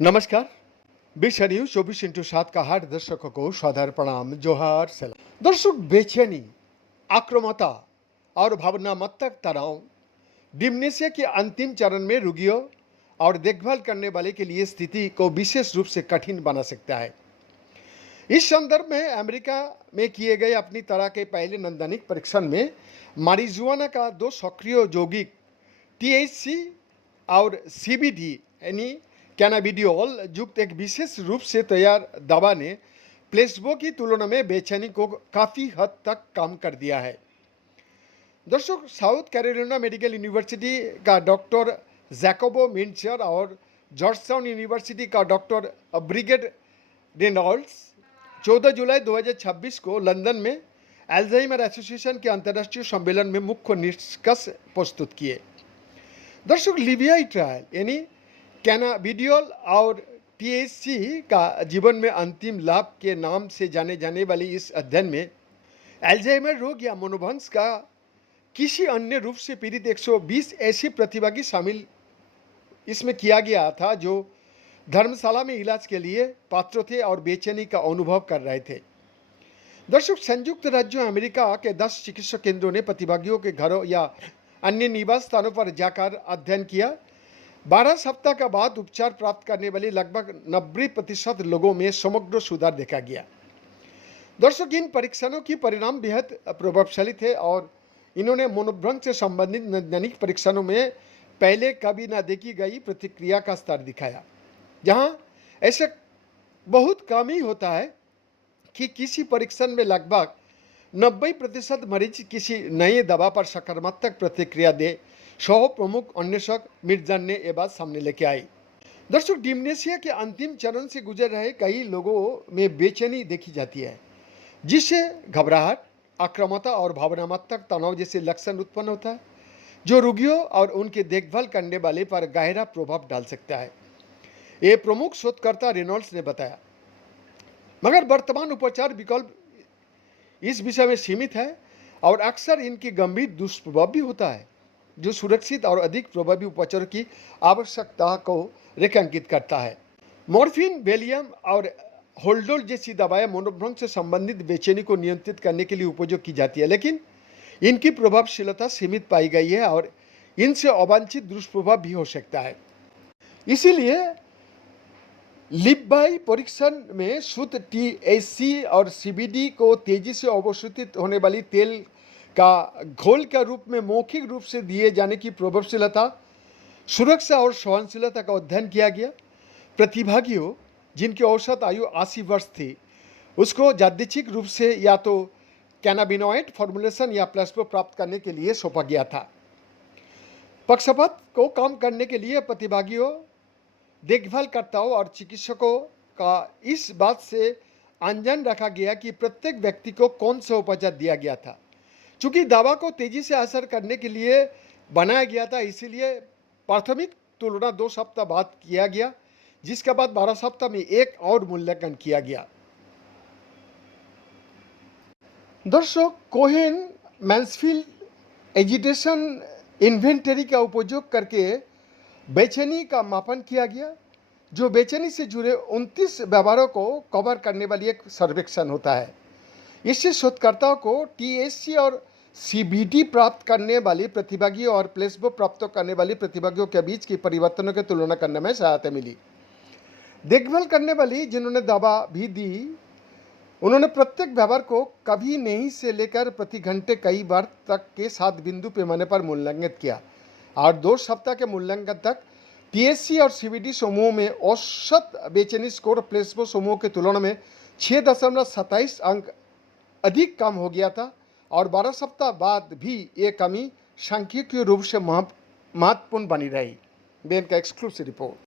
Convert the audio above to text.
नमस्कार। विश्व news 24x7 का हार्द दर्शकों को सादर प्रणाम, जोहार सलाम। दर्शक, बेचैनी, आक्रामकता और भावनात्मक तनाव डिमेंशिया के अंतिम चरण में रोगियों और देखभाल करने वाले के लिए स्थिति को विशेष रूप से कठिन बना सकता है। इस संदर्भ में अमेरिका में किए गए अपनी तरह के पहले नैदानिक परीक्षण में मारिजुआना का दो सक्रिय यौगिक टीएचसी और सीबीडी यानी कैनाबिडियोल युक्त एक विशेष रूप से तैयार दवा ने प्लेसबो की तुलना में बेचैनी को काफ़ी हद तक कम कर दिया है। दर्शक, साउथ कैरोलिना मेडिकल यूनिवर्सिटी का डॉक्टर जैकोबो मिंचर और जॉर्जटाउन यूनिवर्सिटी का डॉक्टर ब्रिगेड रेनॉल्ड्स 14 जुलाई 2026 को लंदन में अल्जाइमर एसोसिएशन के अंतर्राष्ट्रीय सम्मेलन में मुख्य निष्कर्ष प्रस्तुत किए। दर्शक, लिबिया ट्रायल यानी कैनाबिडियोल और टीएचसी का जीवन में अंतिम लाभ के नाम से जाने जाने वाली इस अध्ययन में अल्जाइमर रोग या मनोवंश का किसी अन्य रूप से पीड़ित 120 ऐसे प्रतिभागी शामिल इसमें किया गया था जो धर्मशाला में इलाज के लिए पात्र थे और बेचैनी का अनुभव कर रहे थे। दर्शक, संयुक्त राज्य अमेरिका के 10 चिकित्सा केंद्रों ने प्रतिभागियों के घरों या अन्य निवास स्थानों पर जाकर अध्ययन किया। 12 सप्ताह के बाद उपचार प्राप्त करने वाले लगभग 90% लोगों में समग्र सुधार देखा गया। दर्शक, इन परीक्षणों की परिणाम बेहद प्रभावशाली थे और इन्होंने मनोभ्रंश से संबंधित नैदानिक परीक्षणों में पहले कभी न देखी गई प्रतिक्रिया का स्तर दिखाया, जहां ऐसे बहुत कम ही होता है कि किसी परीक्षण में लगभग 90% मरीज किसी नई दवा पर सकारात्मक प्रतिक्रिया दे। 100 प्रमुख अन्वेषक मिर्जन ने यह बात सामने लेके आई। दर्शक, डिमेंशिया के अंतिम चरण से गुजर रहे कई लोगों में बेचैनी देखी जाती है, जिससे घबराहट, आक्रामकता और भावनात्मक तनाव जैसे लक्षण उत्पन्न होता है, जो रोगियों और उनके देखभाल करने वाले पर गहरा प्रभाव डाल सकता है, ये प्रमुख शोधकर्ता रेनॉल्ड्स ने बताया। मगर वर्तमान उपचार विकल्प इस विषय में सीमित है और अक्सर इनकी गंभीर दुष्प्रभाव भी होता है, जो सुरक्षित और अधिक प्रभावी उपचार की आवश्यकता को रेखांकित करता है। मॉर्फिन, वेलियम और होल्डोल जैसी दवाएं मनोभ्रंश से संबंधित बेचैनी को नियंत्रित करने के लिए उपयोग की जाती है, लेकिन इनकी प्रभावशीलता सीमित पाई गई है और इनसे अवांछित दुष्प्रभाव भी हो सकता है। इसीलिए लिब्बाई परीक्षण में शुद्ध टीएचसी और सीबीडी को तेजी से अवशोषित होने वाली तेल का घोल के रूप में मौखिक रूप से दिए जाने की प्रभावशीलता, सुरक्षा और सहनशीलता का अध्ययन किया गया। प्रतिभागियों जिनकी औसत आयु 80 वर्ष थी, उसको यादृच्छिक रूप से या तो कैनाबिनॉइड फॉर्मुलेशन या प्लेसबो प्राप्त करने के लिए सौंपा गया था। पक्षपात को कम करने के लिए प्रतिभागियों, देखभालकर्ताओं और चिकित्सकों का इस बात से अनजान रखा गया कि प्रत्येक व्यक्ति को कौन सा उपचार दिया गया था। चूंकि दवा को तेजी से असर करने के लिए बनाया गया था, इसीलिए प्राथमिक तुलना 2 सप्ताह बाद किया गया, जिसके बाद 12 सप्ताह में एक और मूल्यांकन किया गया। दर्शक, कोहेन मैन्सफील्ड एजिटेशन इन्वेंटरी का उपयोग करके बेचैनी का मापन किया गया, जो बेचैनी से जुड़े 29 व्यवहारों को कवर करने वाली एक सर्वेक्षण होता है। इससे शोधकर्ताओं को टीएचसी और सीबीडी प्राप्त करने वाले प्रतिभागियों और प्लेसबो प्राप्त करने वाले प्रतिभागियों के बीच की परिवर्तनों की तुलना करने में सहायता मिली। देखभाल करने वाली जिन्होंने दवा भी दी, उन्होंने प्रत्येक व्यवहार को कभी नहीं से लेकर प्रति घंटे कई बार तक के 7 बिंदु पैमाने पर मूल्यांकित किया और 2 सप्ताह के मूल्यांकन तक टीएचसी और सीबीडी समूह में औसत बेचैनी स्कोर प्लेसबो समूह की तुलना में 6.27 अंक अधिक कम हो गया था और 12 सप्ताह बाद भी ये कमी सांख्यिकीय रूप से महत्वपूर्ण बनी रही। बेन का एक्सक्लूसिव रिपोर्ट।